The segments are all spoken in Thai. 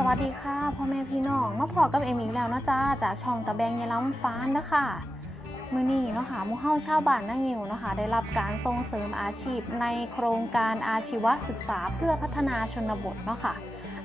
สวัสดีค่ะพ่อแม่พี่น้องมาพอกับเอมอีกแล้วนะจ้าจากช่องตะแบงยาล้ำฟ้านนะคะมือนี้เนาะค่ะมู่เฮาชาวบ้านนางิวเนาะค่ะได้รับการส่งเสริมอาชีพในโครงการอาชีวศึกษาเพื่อพัฒนาชนบทเนาะค่ะ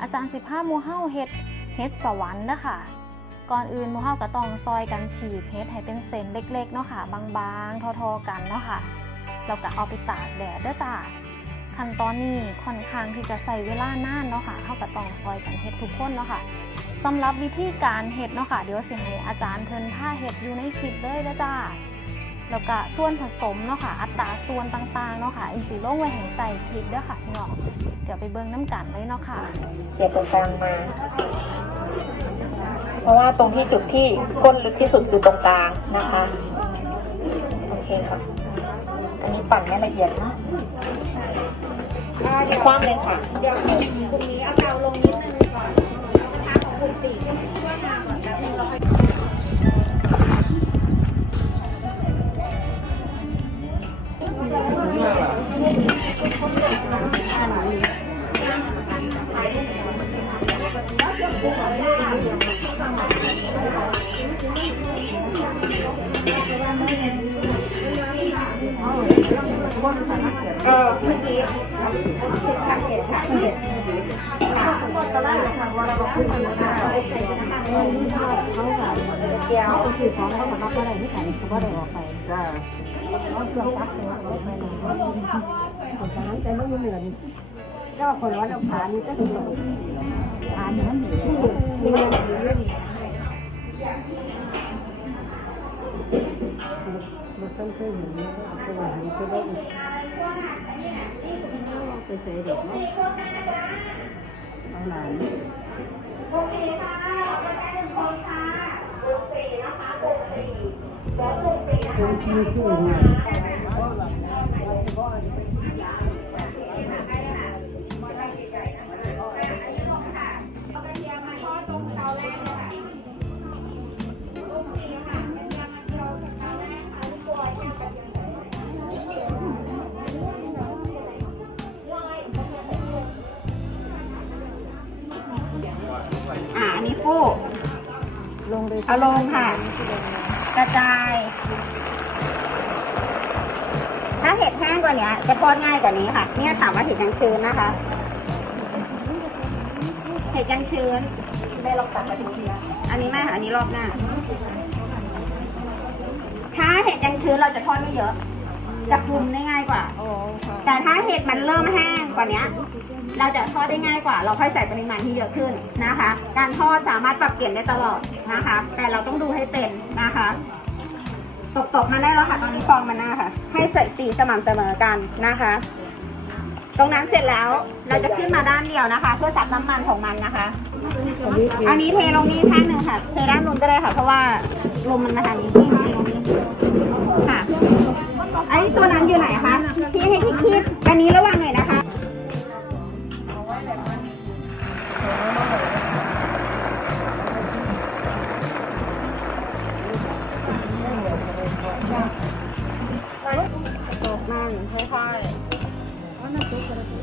อาจารย์15หมู่เฮาเฮ็ดเฮ็ดสวรรค์นะคะก่อนอื่นมู่เฮาก็ต้องซอยกันฉีกเฮ็ดให้เป็นเส้นเล็กๆเนาะค่ะบางๆทอๆกันเนาะค่ะแล้วก็เอาไปตากแดดเด้อจ้า ขั้นตอนนี้ค่อนข้างที่จะใส่เวลานานเนาะค่ะเท่ากับต้องซอยกันเฮ็ดทุกคนเนาะค่ะสำหรับวิธีการเฮ็ดเนาะค่ะเดี๋ยวสิให้อาจารย์เพิ่นผ้าเฮ็ดอยู่ในคลิปเลยนะจ้าแล้วก็ส่วนผสมเนาะค่ะอัตราส่วนต่างๆเนาะค่ะอินซีลงไว้แห่งไต่คลิปเด้อค่ะพี่น้องเดี๋ยวไปเบิ่งน้ำกันเลยเนาะค่ะเสียบตรงกลางมา เพราะว่าตรงที่จุดที่ก้นลึกที่สุดคือตรงกลางนะคะ โอเคค่ะ อันนี้ปั่นให้ละเอียดนะ คว่ำเลยค่ะ เดี๋ยวกลุ่มนี้เอาเตาลงนิดนึงก่อนนะคะของกลุ่มสี่ที่ช่วยมาก่อนแล้วเราค่อย เออเมื่อกี้สังเกตค่ะเมื่อกี้ค่ะตอนแรกนะคะว่าเราขึ้นมาแล้วค่ะโอเคนะคะเขาค่ะเดียวก็คือของเขาบอกว่าก็ได้ที่ไหนเขาก็ได้ออกไปก็เอาเครื่องตักเลยออกไปเลยคนตอนนั้นใจไม่เหนื่อยก็คนร้อนเอาขานี่ก็คือขานี่มันเหนื่อยมีเงินเหลือดี มันต้องเคยเห็นนะเอาไปเห็นก็ได้อีกไปใส่เด็กเนาะเอาหลานโอเคค่ะมาได้หนึ่งคนค่ะกลุ่มสี่นะคะกลุ่มสี่แล้วกลุ่มสี่นะคะ เอาลงค่ะ กระจาย ถ้าเห็ดแห้งกว่านี้จะทอดง่ายกว่านี้ค่ะ เนี่ยถามว่าเห็ดยังชื้นนะคะ เห็ดยังชื้นไม่ลองตัดมาถึงทีละอันนี้ไม่ค่ะอันนี้รอบหน้า ถ้าเห็ดยังชื้นเราจะทอดไม่เยอะ จะคลุมได้ง่ายกว่า แต่ถ้าเห็ดมันเริ่มแห้งกว่านี้เราจะทอดได้ง่ายกว่า เราค่อยใส่ปริมาณที่เยอะขึ้นนะคะ การทอดสามารถปรับเปลี่ยนได้ตลอดนะคะ แต่เราต้องดูให้เป็นนะคะ ตกตกๆมาได้แล้วค่ะ ตอนนี้ฟองมันหน้าค่ะ ให้ใส่สีสม่ำเสมอกันนะคะ ตรงนั้นเสร็จแล้วเราจะขึ้นมาด้านเดียวนะคะ เพื่อซับน้ำมันของมันนะคะ อันนี้เทลงนี้ข้างหนึ่งค่ะ เทด้านนู้นก็ได้ค่ะ เพราะว่าลมมันมาทางนี้ ตัวนั้นอยู่ไหนคะพี่ให้พี่คิดอันนี้ระวังหน่อยนะคะค่อยๆ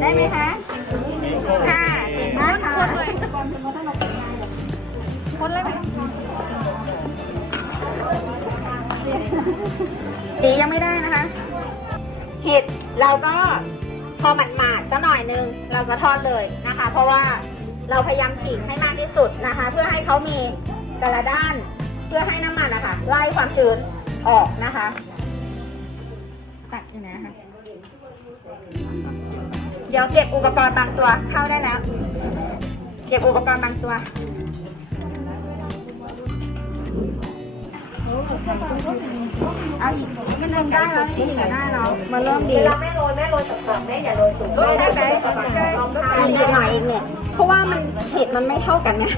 ได้ไหมคะค่ะเก่งมากค่ะคนเลยไหมสียังไม่ได้นะคะ เห็ดเราก็พอหมาดๆสักหน่อยนึงเราก็ทอดเลยนะคะ เพราะว่าเราพยายามฉีกให้มากที่สุดนะคะ เพื่อให้เขามีแต่ละด้านเพื่อให้น้ำมันนะคะไล่ความชื้นออกนะคะ ตัดอยู่นะคะ เดี๋ยวเก็บอุปกรณ์บางตัวเข้าได้แล้ว เก็บอุปกรณ์บางตัวเอาอีกมันเริ่มได้แล้วนี่ได้แล้วมันเริ่มดีเราไม่โรยแม่โรยสดๆแม่อย่าโรยสูงได้ไหมอีกหน่อยเองเนี่ย เพราะว่ามันเห็ดมันไม่เท่ากันเนี่ย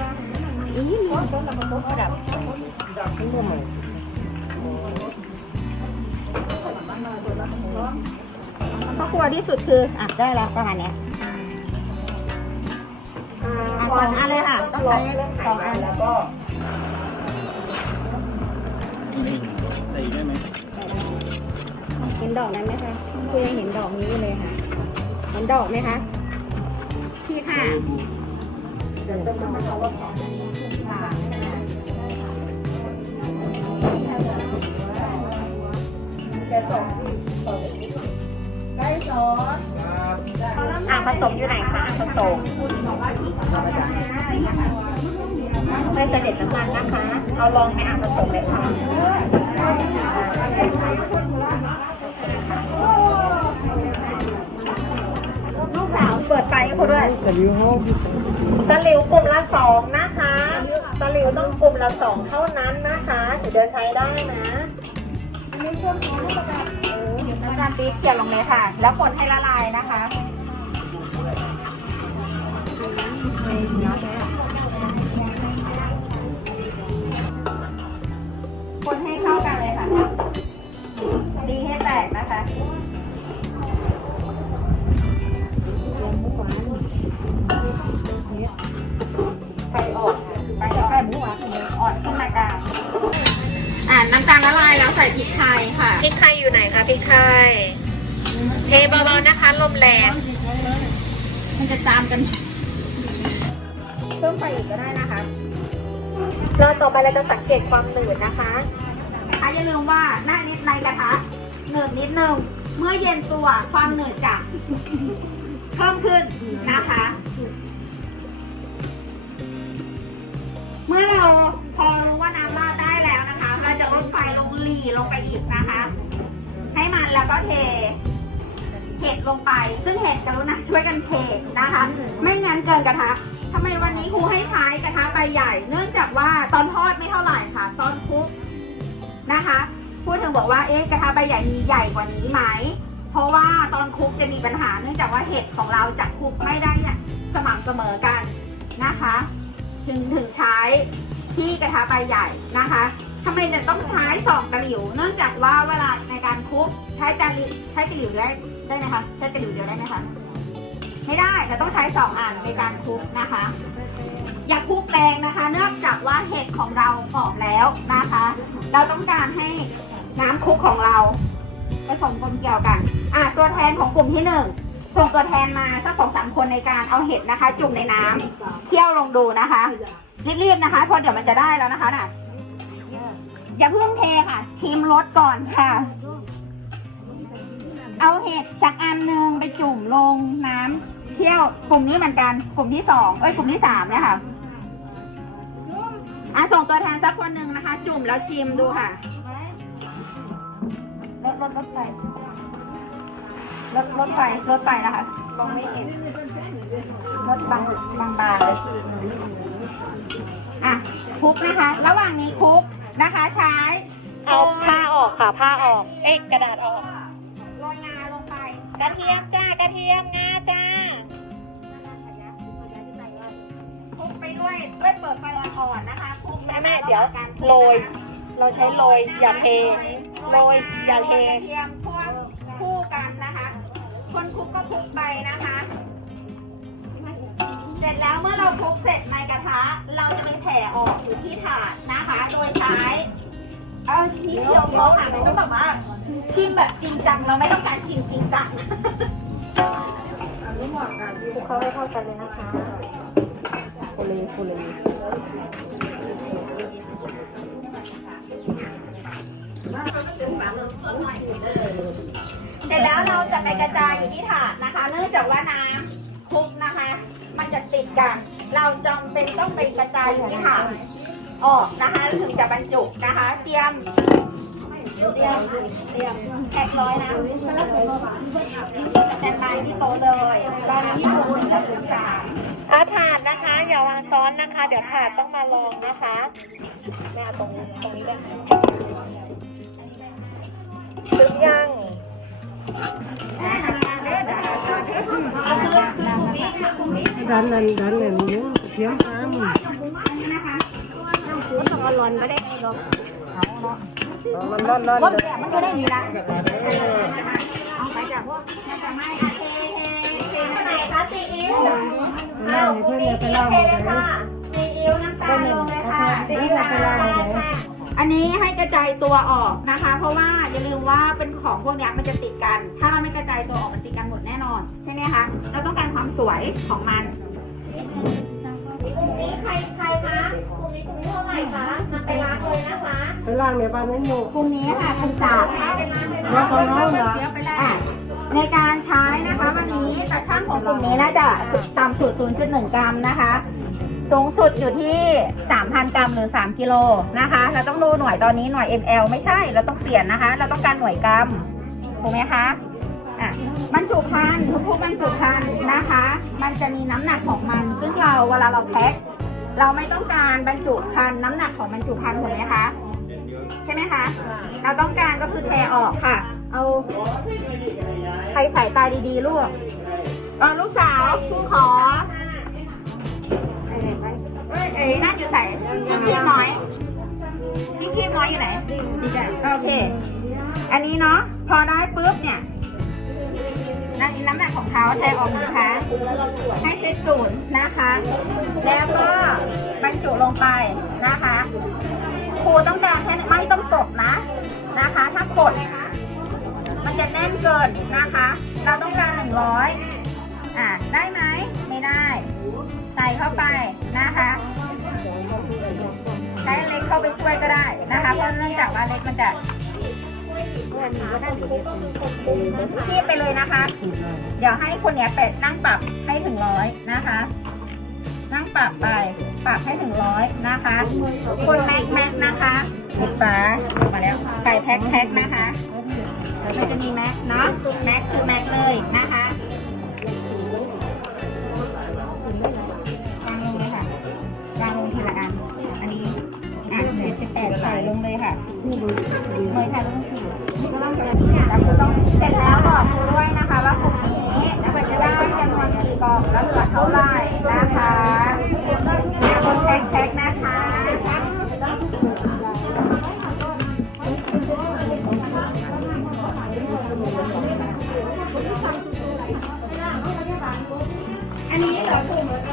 พระครูวร์ที่สุดคืออะได้แล้วประมาณเนี้ยอะสองอันเลยค่ะต้องใช้สองอันแล้วก็ตีได้ไหมเห็นดอกนั้นไหมคะคุณยังเห็นดอกนี้เลยค่ะเห็นดอกไหมคะพี่ค่ะอะ ผสมอยู่ไหนคะผสมไม่เสด็จน้ำมันนะคะ เอาลองในอ่างผสมเลยค่ะลูกสาวเปิดไฟให้เขาด้วยต่ลิ้วตะหลิวกลุ่มละสองนะคะตะหลิวต้องกลุ่มละสองเท่านั้นนะคะถึงจะใช้ได้นะน้าลปี๊บเคี่ยวลงเลยค่ะ แล้วคนให้ละลายนะคะคนให้เข้ากันเลยค่ะ ดีให้แตกนะคะ อ่าน้ำตาลละลายแล้วใส่พริกไทยค่ะ พริกไทยอยู่ไหนคะพริกไทย เทเบาๆนะคะลมแรงมันจะจามกันเพิ่มไฟอีกก็ได้นะคะเราต่อไปเราจะสังเกตความหนืดนะคะอะอย่าลืมว่าหน้านิดในกระทะหนืดนิดนึงเมื่อเย็นตัวความหนืดจะเพิ่มขึ้นนะคะ เมื่อเราพอรู้ว่า ก็เทเห็ดลงไป ซึ่งเห็ดกรุณาช่วยกันเทนะคะ ไม่งั้นเกินกระทะทำไมวันนี้ครูให้ใช้กระทะใบใหญ่ เนื่องจากว่าตอนทอดไม่เท่าไหร่ค่ะ ตอนคลุกนะคะพูดถึงบอกว่าเอ๊ะกระทะใบใหญ่มีใหญ่กว่านี้ไหมเพราะว่าตอนคลุกจะมีปัญหาเนื่องจากว่าเห็ดของเราจะคลุกไม่ได้เนี่ยสม่ำเสมอกันนะคะ ถึงถึงใช้ที่กระทะใบใหญ่นะคะ ทำไมจะต้องใช้สองตะหลิว เนื่องจากว่าเวลาในการคลุกใช้ตะหลิวใช้ตะหลิวได้ได้ไหมคะใช้ตะหลิวเดียวได้ไหมคะไม่ได้เราต้องใช้สองอันในการคลุกนะคะ อย่าคลุกแรงนะคะ เนื่องจากว่าเห็ดของเรากรอบแล้วนะคะ เราต้องการให้น้ำคลุกของเราผสมกลมเกี่ยวกัน อะตัวแทนของกลุ่มที่หนึ่งส่งตัวแทนมาสักสองสามคนในการเอาเห็ดนะคะ จุ่มในน้ำเคี่ยวลงดูนะคะรีบๆนะคะเพราะเดี๋ยวมันจะได้แล้วนะคะน่ะ อย่าเพิ่งเทค่ะ ชิมรสก่อนค่ะ เอาเห็ดสักอันหนึ่งไปจุ่มลงน้ำเคี่ยวกลุ่มนี้เหมือนกัน กลุ่มที่สองเอ้ยกลุ่มที่สามเนี่ยค่ะอะส่งตัวแทนสักคนหนึ่งนะคะ จุ่มแล้วชิมดูค่ะลดลดลดไฟลดลดไฟลดไฟนะคะมองไม่เห็นลดบางบางบางเลยอะคุกนะคะ ระหว่างนี้คุก นะคะ ใช้เอาผ้าออกค่ะผ้าออกเอ๊ะกระดาษออกโรยงาลงไปกระเทียมจ้ากระเทียมงาจ้าคลุกไปด้วยด้วยเปิดไฟอ่อนๆนะคะคลุกแม่แม่เดี๋ยวโรยเราใช้โรยอย่าเทโรยอย่าเทกระเทียมทั่วคู่กันนะคะ คนคลุกก็คลุกไปนะคะ เสร็จแล้วเมื่อเราคลุกเสร็จในกระทะ เราจะไปแผ่ออกอยู่ที่ถาดนะคะ โดยใช้เออที่เดียวพอค่ะไม่ต้องแบบว่าชิมแบบจริงจังเราไม่ต้องการชิมจริงจังคลุกเข้าให้เข้ากันเลยนะคะโคเลโคเลเสร็จแล้วเราจะไปกระจายอยู่ที่ถาดนะคะ เนื่องจากว่าน้ำ กัน เราจำเป็นต้องไปกระจายอยู่ที่ถาดออกนะคะถึงจะบรรจุนะคะ เตรียมเตรียมเตรียมแพ็คร้อยนะแตนบายที่โต๊ะเลยรอที่โต๊ะแล้วถึงกลางอาถาดนะคะ อย่าวางซ้อนนะคะ เดี๋ยวถาดต้องมาลองนะคะม่เอาตรงนี้ตรงนี้เลยถึงยัง ดันนั่นดันนั่นเลี้ยเสียงฟ้ามึงนะคะต้องอร้อนไม่ได้หรอกมันร้อนร้อนมันอยู่ได้ดีละเอาไปจากพวกน่าจะไม่อะเทเทเทเท่าไหร่คะซีอิ๊วนั่งเพื่อนเนี่ยไปล่างหมดเลยซีอิ๊วน้ำตาลลงเลยค่ะไปหนึ่งไปล่างเลย อันนี้ให้กระจายตัวออกนะคะ เพราะว่าอย่าลืมว่าเป็นของพวกเนี้ยมันจะติดกัน ถ้าเราไม่กระจายตัวออกมันติดกันหมดแน่นอน ใช่ไหมคะ เราต้องการความสวยของมันกลุ่มนี้ใครใครคะกลุ่มนี้กลุ่มนี้เท่าไหร่คะนำไปล้างเลยนะคะไปล่างเนี่ยบ้านนี้อยู่กลุ่มนี้ค่ะคุณจ๋าแล้วของน้องเหรออะในการใช้นะคะวันนี้ตาช่างของกลุ่มนี้น่าจะต่ำสุด 0.1 กรัมนะคะ สูงสุดอยู่ที่ 3,000 กรัมหรือ 3 กิโลนะคะ เราต้องดูหน่วยตอนนี้หน่วย ml ไม่ใช่ เราต้องเปลี่ยนนะคะ เราต้องการหน่วยกรัม ถูกไหมคะ อะ บรรจุภัณฑ์ทุกๆบรรจุภัณฑ์นะคะ มันจะมีน้ำหนักของมัน ซึ่งเราเวลาเราแพ็ค เราไม่ต้องการบรรจุภัณฑ์น้ำหนักของบรรจุภัณฑ์ถูกไหมคะ ใช่ไหมคะ เราต้องการก็คือเทออกค่ะ เอาใครสายตาดีๆลูกเออลูกสาวครูขอ อ้ยเอ้ยนั่นอยู่ใส่พี่คีบน้อยพี่คีบน้อยอยู่ไหนดีจ้ะโอเค อันนี้เนาะพอได้ปุ๊บเนี่ยนั่นน้ำหนักของเขาแทนออกนะคะ ให้เซตศูนย์นะคะ แล้วก็บรรจุลงไปนะคะครูต้องการแค่ไม่ต้องกดนะนะคะ ถ้ากดมันจะแน่นเกินนะคะ เราต้องการหนึ่งร้อยอะ ได้ไหม ไม่ได้ ใส่เข้าไปนะคะ ใช้เล็กเข้าไปช่วยก็ได้นะคะ เพราะเนื่องจากว่าเล็กมันจะคีบไปเลยนะคะ เดี๋ยวให้คนเนี้ยเป็ดนั่งปรับให้ถึงร้อยนะคะ นั่งปรับไป ปรับให้ถึงร้อยนะคะ คนแม็กแม็กนะคะปิดฝามาแล้วไก่แพ็คแพ็คนะคะมันจะมีแม็กเนาะแม็กคือแม็กเลยนะคะ ลงเลยค่ะเมยค่ะลงคือแล้วคุณต้องเสร็จแล้วบอกครูด้วยนะคะว่ากลุ่มนี้มันจะได้จำนวนกี่กล่องแล้วเหลือเท่าไหร่นะคะคนแพ็คแพ็คนะคะอันนี้เหรอกลุ่ม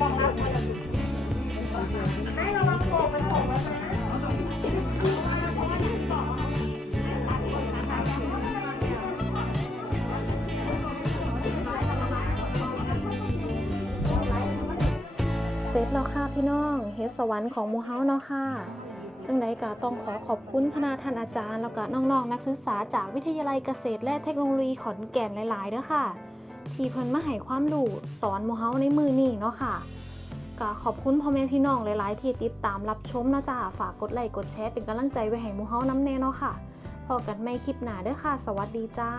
เสร็จแล้วค่ะพี่น้องเฮดสวรรค์ของมูเฮาเนาะค่ะจังไดก็ต้องขอขอบคุณคณะท่านอาจารย์ แล้วก็น้องๆนักศึกษาจากวิทยาลัยเกษตรและเทคโนโลยีขอนแก่นหลายๆเด้อค่ะ ที่เพิ่นมาให้ความรู้สอนโมูเฮาในมือนี่เนาะค่ะก็ขอบคุณพ่อแม่พี่น้องหลายๆ ที่ติดตามรับชมนะจ๊ะฝากกดไลค์กดแชร์เป็นกำลังใจไว้ให้โมูเฮาน้ำแน่เนาะค่ะพอกันไม่คลิปหน้าเด้อค่ะ สวัสดีจ้า